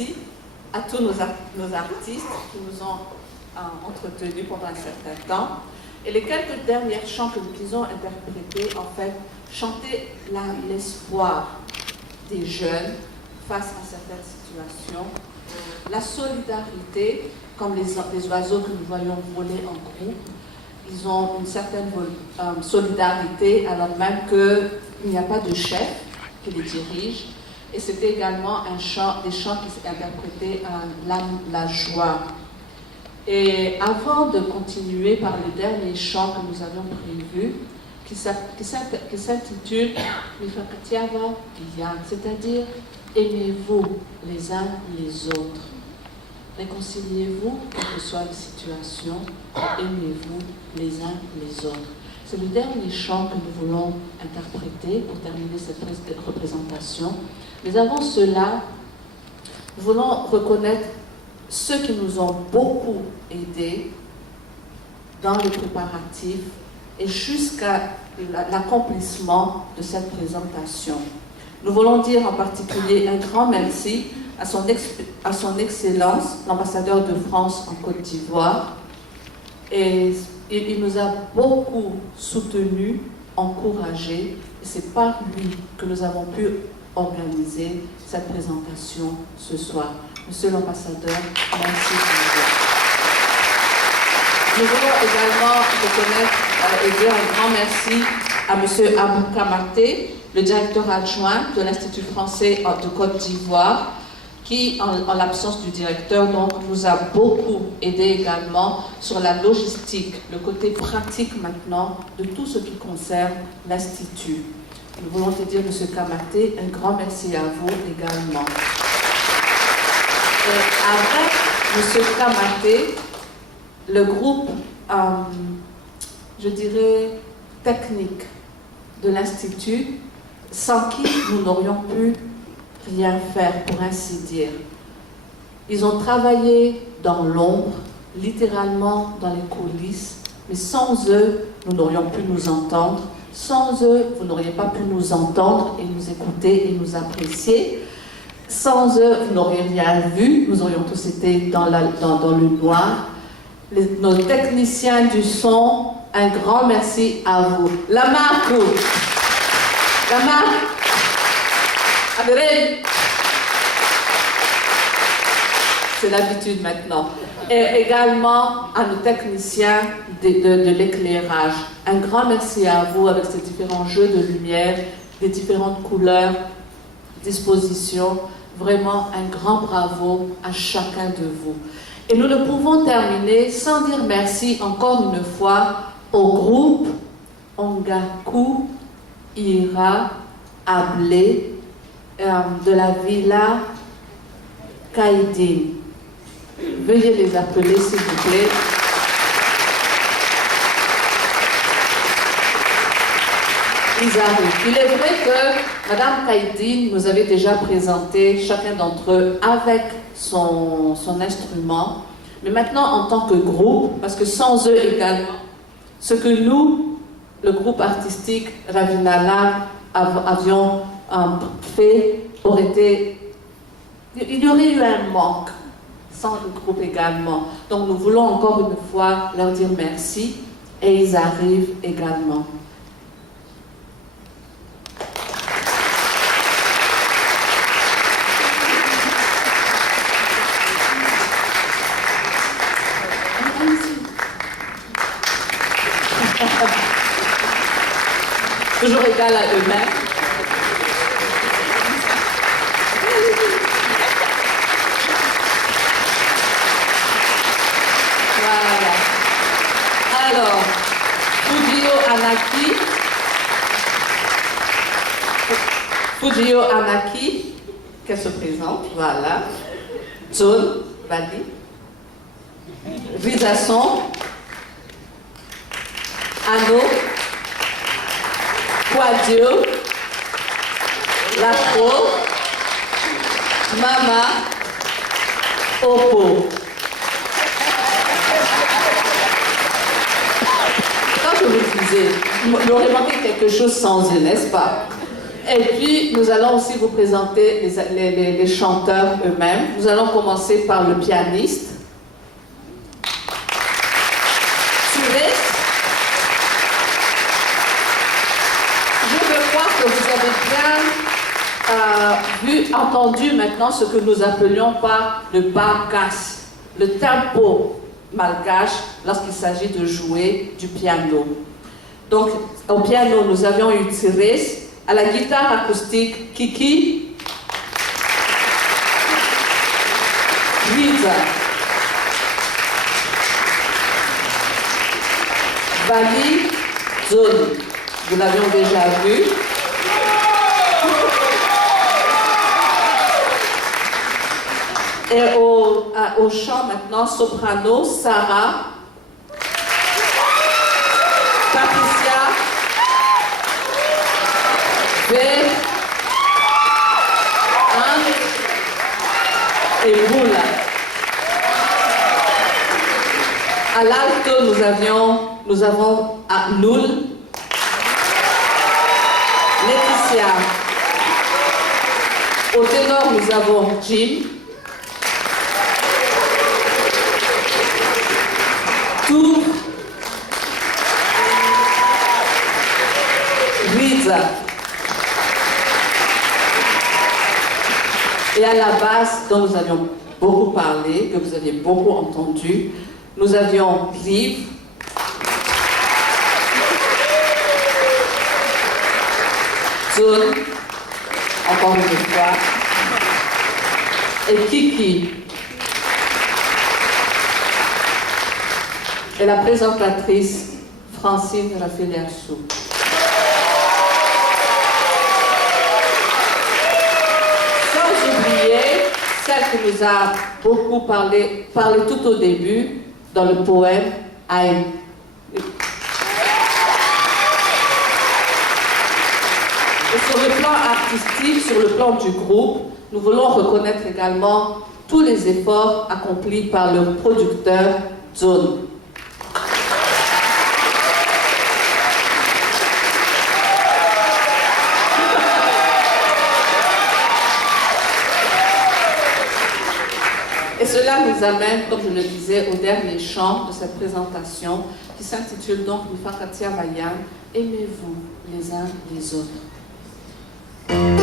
merci à tous nos artistes qui nous ont entretenus pendant un certain temps. Et les quelques derniers chants que nous ont interprétés, en fait, chantaient l'espoir des jeunes face à certaines situations, la solidarité, comme les oiseaux que nous voyons voler en groupe. Ils ont une certaine solidarité alors même qu'il n'y a pas de chef qui les dirige. Et c'était également des chants qui interprétaient la joie. Et avant de continuer par le dernier chant que nous avions prévu, qui s'intitule Mifakatiava Biyan, c'est-à-dire aimez-vous les uns les autres. Réconciliez-vous, quelle que soit la situation, aimez-vous les uns les autres. C'est le dernier chant que nous voulons interpréter pour terminer cette représentation. Mais avant cela, nous voulons reconnaître ceux qui nous ont beaucoup aidés dans les préparatifs et jusqu'à l'accomplissement de cette présentation. Nous voulons dire en particulier un grand merci à son Excellence, l'ambassadeur de France en Côte d'Ivoire. Et il nous a beaucoup soutenus, encouragés. Et c'est par lui que nous avons pu organiser cette présentation ce soir. Monsieur l'ambassadeur, merci pour nous. Nous voulons également reconnaître et dire un grand merci à monsieur Abou Kamaté, le directeur adjoint de l'Institut français de Côte d'Ivoire, qui, en l'absence du directeur, donc, nous a beaucoup aidé également sur la logistique, le côté pratique maintenant de tout ce qui concerne l'Institut. Nous voulons te dire, M. Kamaté, un grand merci à vous également. Et avec M. Kamaté, le groupe, je dirais, technique de l'Institut, sans qui nous n'aurions pu rien faire, pour ainsi dire. Ils ont travaillé dans l'ombre, littéralement dans les coulisses, mais sans eux, nous n'aurions pu nous entendre. Sans eux, vous n'auriez pas pu nous entendre et nous écouter et nous apprécier. Sans eux, vous n'auriez rien vu, nous aurions tous été dans le noir. Nos techniciens du son, un grand merci à vous. La marque, c'est l'habitude maintenant. Et également à nos techniciens de l'éclairage. Un grand merci à vous avec ces différents jeux de lumière, des différentes couleurs, dispositions. Vraiment un grand bravo à chacun de vous. Et nous ne pouvons terminer sans dire merci encore une fois au groupe Ongaku Ira Ablé de la Villa Kaïdine. Veuillez les appeler, s'il vous plaît. Ils arrivent. Il est vrai que Mme Kaïdine nous avait déjà présenté chacun d'entre eux avec son instrument. Mais maintenant, en tant que groupe, parce que sans eux également, ce que nous, le groupe artistique Ravinala, avions fait, aurait été... Il y aurait eu un manque sans le groupe également. Donc nous voulons encore une fois leur dire merci et ils arrivent également. Toujours égal à eux-mêmes. Voilà. Alors, Fujio Anaki, qu'elle se présente, voilà. John Badi, Rizasson, Anno, Quadio, Lafro, Mama, Oppo. Quand je vous disais, il m'aurait manqué quelque chose sans eux, n'est-ce pas? Et puis, nous allons aussi vous présenter les chanteurs eux-mêmes. Nous allons commencer par le pianiste. Entendu maintenant ce que nous appelions par le barkas, le tempo malgache lorsqu'il s'agit de jouer du piano. Donc, au piano, nous avions eu Thérèse, à la guitare acoustique, Kiki, Lisa, Bali, Zone, nous l'avions déjà vu. Et au chant maintenant, soprano, Sarah, Patricia, Beth, Anne et Boula. À l'alto, nous avons Noul, Laetitia. Au ténor, nous avons Jim. Risa. Et à la basse, dont nous avions beaucoup parlé, que vous aviez beaucoup entendu, nous avions Liv, Zone, encore une fois, et Kiki. Et la présentatrice Francine Raffaele-Arsou. Sans oublier celle qui nous a beaucoup parlé tout au début dans le poème Aïe. Et sur le plan artistique, sur le plan du groupe, nous voulons reconnaître également tous les efforts accomplis par le producteur Zone. Et cela nous amène, comme je le disais, au dernier chant de cette présentation qui s'intitule donc Mifakatia Vayan, aimez-vous les uns les autres. Bye.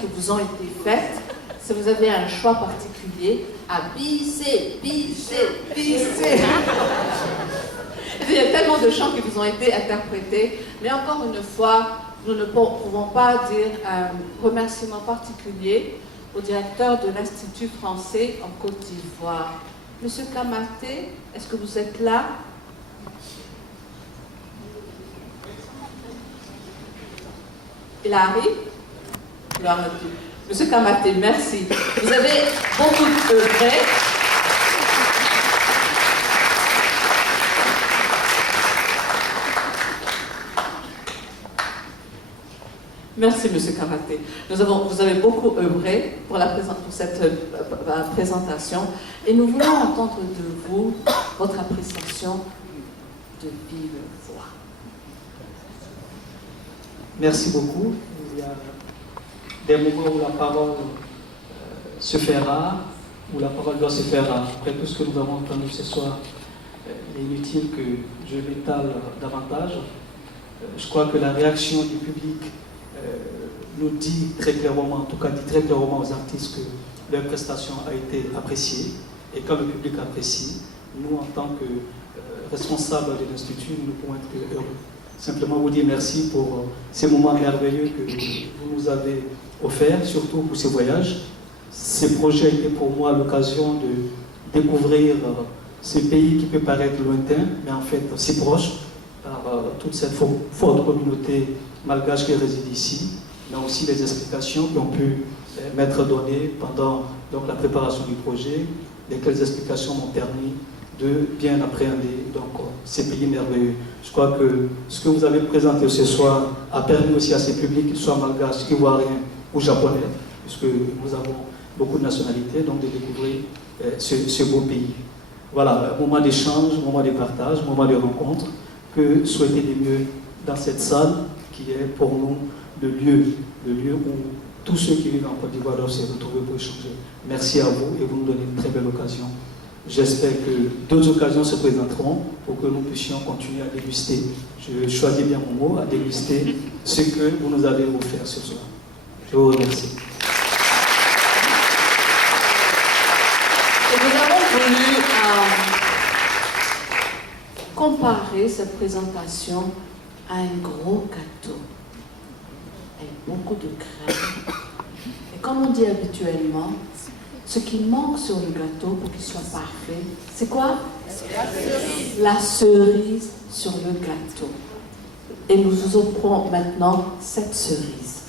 Qui vous ont été faites, si vous avez un choix particulier à bisser. Il y a tellement de chants qui vous ont été interprétés, mais encore une fois, nous ne pouvons pas dire un remerciement particulier au directeur de l'Institut français en Côte d'Ivoire. Monsieur Kamaté, est-ce que vous êtes là? Il arrive? Monsieur Kamaté, merci. Vous avez beaucoup œuvré. Merci, Monsieur Kamaté. Vous avez beaucoup œuvré pour cette présentation et nous voulons entendre de vous votre appréciation de vive voix. Merci beaucoup. Il y a des moments où la parole se fait rare, où la parole doit se faire rare. Après tout ce que nous avons entendu ce soir, il est inutile que je m'étale davantage. Je crois que la réaction du public nous dit très clairement, en tout cas dit très clairement aux artistes que leur prestation a été appréciée. Et quand le public apprécie, nous en tant que responsables de l'Institut, nous ne pouvons être que heureux. Simplement vous dire merci pour ces moments merveilleux que vous nous avez offerts, surtout pour ces voyages. Ces projets étaient pour moi l'occasion de découvrir ce pays qui peut paraître lointain, mais en fait si proche, par toute cette forte communauté malgache qui réside ici, mais aussi les explications qui ont pu m'être données pendant donc, la préparation du projet, lesquelles explications m'ont permis de bien appréhender donc, ces pays merveilleux. Je crois que ce que vous avez présenté ce soir a permis aussi à ces publics, qu'ils soient malgaches, ivoiriens ou japonais, puisque nous avons beaucoup de nationalités, donc de découvrir ce beau pays. Voilà, moment d'échange, moment de partage, moment de rencontre, que souhaiter de mieux dans cette salle qui est pour nous le lieu où tous ceux qui vivent en Côte d'Ivoire doivent se retrouver pour échanger. Merci à vous et vous nous donnez une très belle occasion. J'espère que d'autres occasions se présenteront pour que nous puissions continuer à déguster. Je choisis bien mon mot, à déguster ce que vous nous avez offert ce soir. Je vous remercie. Et nous avons voulu comparer cette présentation à un gros gâteau avec beaucoup de crème. Et comme on dit habituellement, ce qui manque sur le gâteau pour qu'il soit parfait, c'est quoi? La cerise sur le gâteau. Et nous vous offrons maintenant cette cerise.